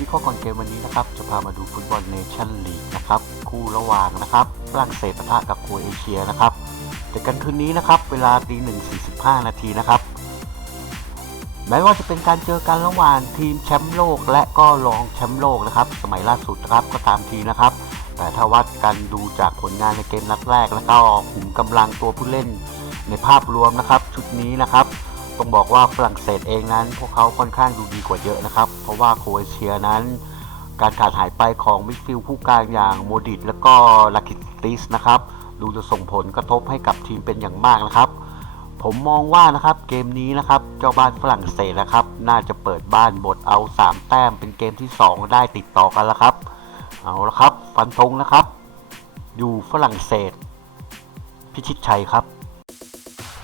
วิเคราะห์ก่อนเกมวันนี้นะครับ จะพามาดูฟุตบอลเนชั่นลีกนะครับ คู่ระหว่างนะครับฝรั่งเศสปะทะกับโครเอเชียนะครับเจอกันคืนนี้นะครับ เวลาตีหนึ่งสี่สิบห้านาทีนะครับ แม้ว่าจะเป็นการเจอกันระหว่างทีมแชมป์โลก และก็รองแชมป์โลกนะครับ สมัยล่าสุดนะครับก็ตามทีนะครับ แต่ถ้าวัดกันดูจากผลงานในเกมนัดแรกแล้วก็ขุมกำลังตัวผู้เล่นในภาพรวมนะครับ ชุดนี้นะครับ ต้องบอกว่าฝรั่งเศสเองนั้น พวกเขาค่อนข้างดูดีกว่าเยอะนะครับ เพราะว่าโครเอเชียนั้น การขาดหายไปของมิดฟิลด์ผู้กลางอย่างโมดิตและก็ลาคิติสนะครับดูจะส่งผลกระทบให้กับทีมเป็นอย่างมากนะครับ ผมมองว่านะครับเกมนี้นะครับเจ้าบ้านฝรั่งเศสนะครับ น่าจะเปิดบ้านบทเอา 3 แต้มเป็นเกมที่ 2 ได้ติดต่อกันแล้วครับเอาละครับ ฟันธงนะครับ อยู่ฝรั่งเศส พิชิตชัยครับ